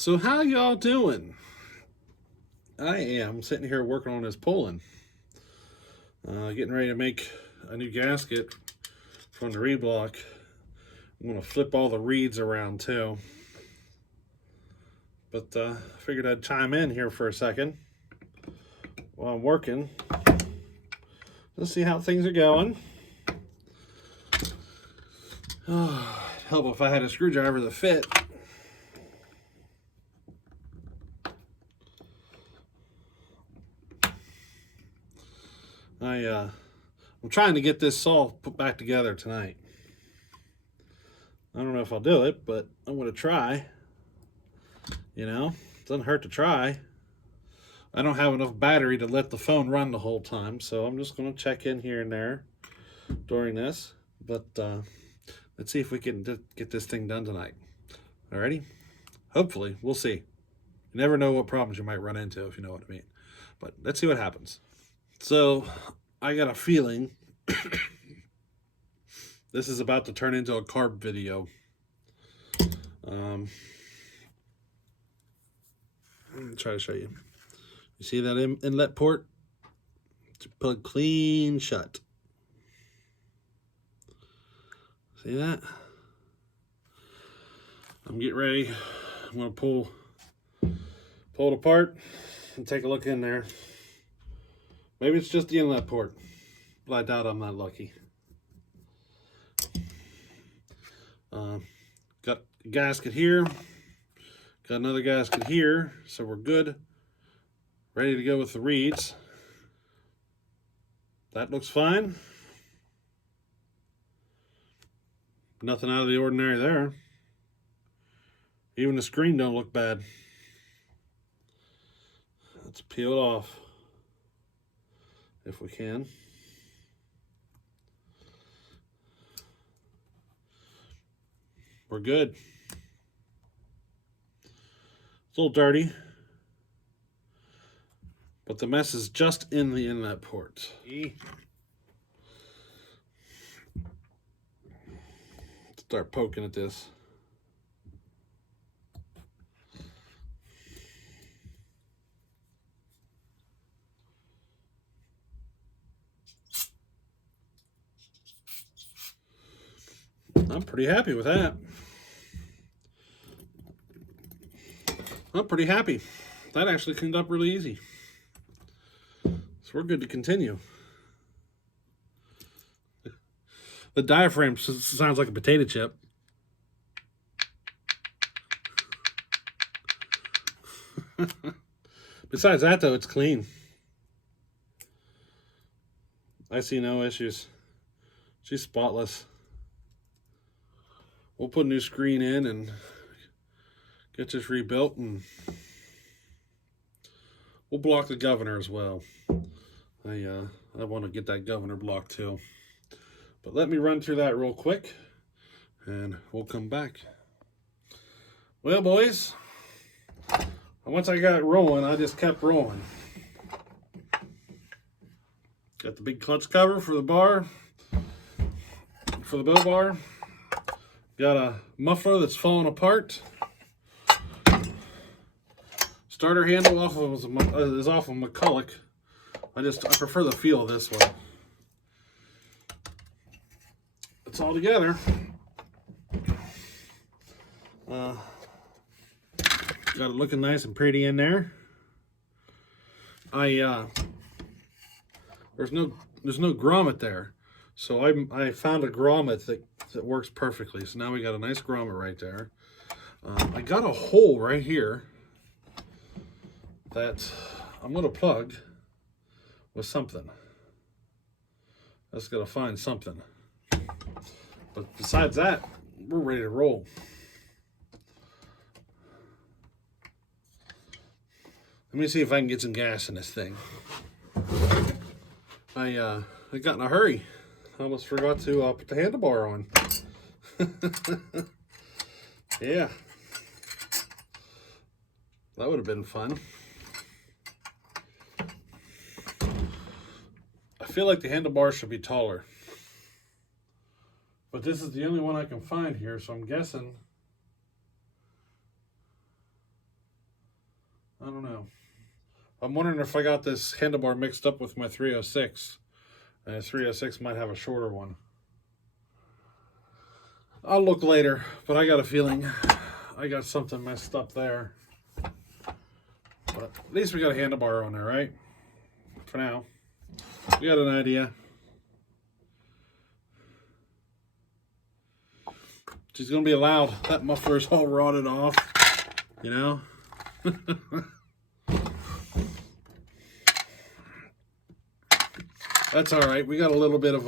So how y'all doing? I am sitting here working on this Poulan. Getting ready to make a new gasket from the reed block. I'm going to flip all the reeds around too. But I figured I'd chime in here for a second while I'm working. Let's see how things are going. Help if I had a screwdriver that fit. I'm trying to get this saw put back together tonight. I don't know if I'll do it, but I'm going to try. You know, doesn't hurt to try. I don't have enough battery to let the phone run the whole time, so I'm just going to check in here and there during this. But let's see if we can get this thing done tonight. Alrighty? Hopefully, we'll see. You never know what problems you might run into, if you know what I mean. But let's see what happens. So, I got a feeling this is about to turn into a carb video. Let me try to show you. You see that inlet port? It's plugged clean shut. See that? I'm getting ready. I'm going to pull it apart and take a look in there. Maybe it's just the inlet port, but I doubt I'm that lucky. Got a gasket here. Got another gasket here, so we're good. Ready to go with the reeds. That looks fine. Nothing out of the ordinary there. Even the screen don't look bad. Let's peel it off if we can. We're good. It's a little dirty, but the mess is just in the inlet port. Start poking at this. I'm pretty happy with that. I'm pretty happy. That actually cleaned up really easy. So we're good to continue. The diaphragm sounds like a potato chip. Besides that, though, it's clean. I see no issues. She's spotless. We'll put a new screen in and get this rebuilt, and we'll block the governor as well. I want to get that governor blocked too. But let me run through that real quick, and we'll come back. Well, boys, once I got it rolling, I just kept rolling. Got the big clutch cover for the bar, for the bell bar. Got a muffler that's falling apart. Starter handle is off of McCulloch. I prefer the feel of this one. It's all together. Got it looking nice and pretty in there. There's no grommet there, so I found a grommet that works perfectly. So now we got a nice grommet right there. I got a hole right here that I'm gonna plug with something. I just gotta find something. But besides that, we're ready to roll. Let me see if I can get some gas in this thing. I got in a hurry. I almost forgot to put the handlebar on. Yeah. That would have been fun. I feel like the handlebar should be taller. But this is the only one I can find here, so I'm guessing I'm wondering if I got this handlebar mixed up with my 306. And the 306 might have a shorter one. I'll look later, but I got a feeling I got something messed up there. But at least we got a handlebar on there, right? For now. We got an idea. She's gonna be loud. That muffler's all rotted off, you know? That's all right. We got a little bit of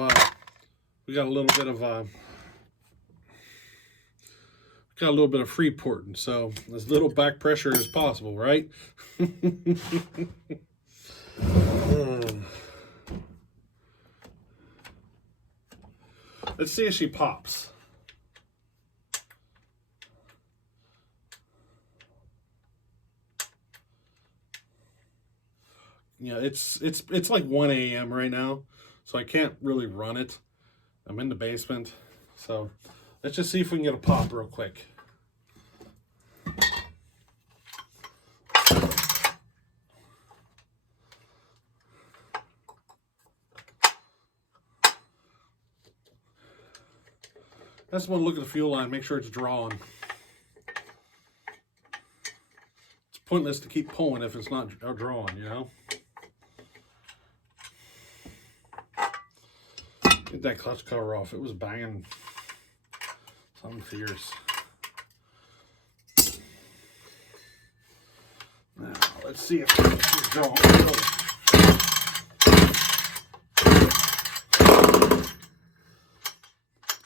free porting, so as little back pressure as possible, right? Let's see if she pops. Yeah, it's like 1 a.m. right now, so I can't really run it. I'm in the basement, so let's just see if we can get a pop real quick. I just want to look at the fuel line, make sure it's drawing. It's pointless to keep pulling if it's not drawing, you know? Get that clutch cover off. It was banging something fierce. Now, let's see if she's drawing fuel.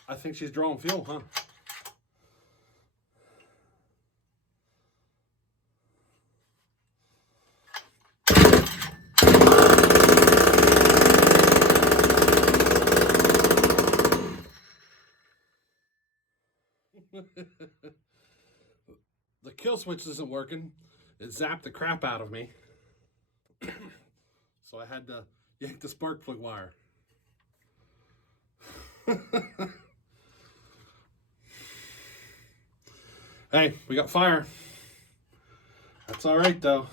I think she's drawing fuel, huh? The kill switch isn't working. It zapped the crap out of me. So I had to yank the spark plug wire. Hey, we got fire. That's all right though.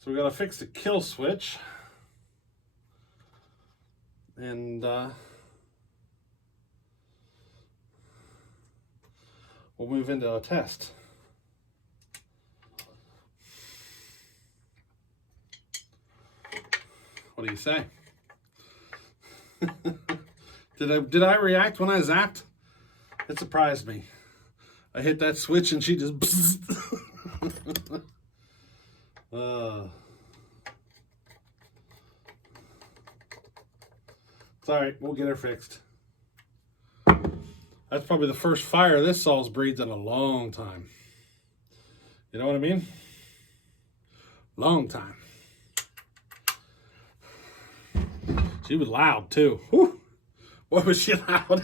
So we gotta fix the kill switch. And we'll move into a test. What do you say? Did I react when I zapped? It surprised me. I hit that switch and she just it's all right, we'll get her fixed. That's probably the first fire this saw's breathed in a long time. You know what I mean? Long time. She was loud too. Whew. Boy, was she loud.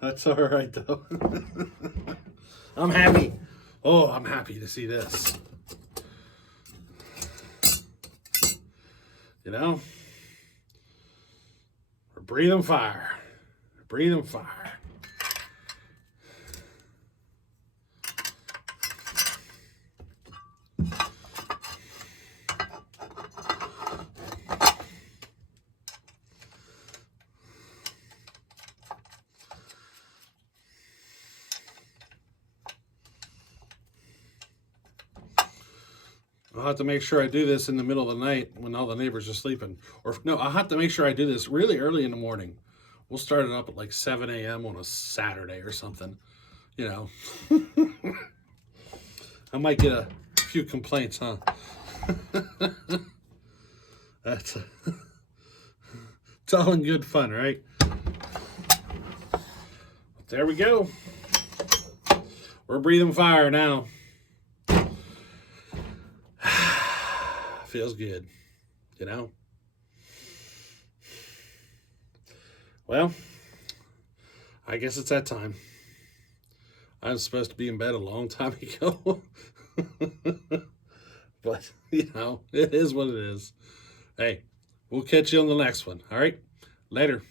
That's all right though. I'm happy. Oh, I'm happy to see this. You know? We're breathing fire. We're breathing fire. I'll have to make sure I do this in the middle of the night when all the neighbors are sleeping. Or no, I'll have to make sure I do this really early in the morning. We'll start it up at like 7 a.m. on a Saturday or something. You know. I might get a few complaints, huh? It's all in good fun, right? But there we go. We're breathing fire now. Feels good, you know? Well, I guess it's that time. I was supposed to be in bed a long time ago. But, you know, it is what it is. Hey, we'll catch you on the next one, all right? Later.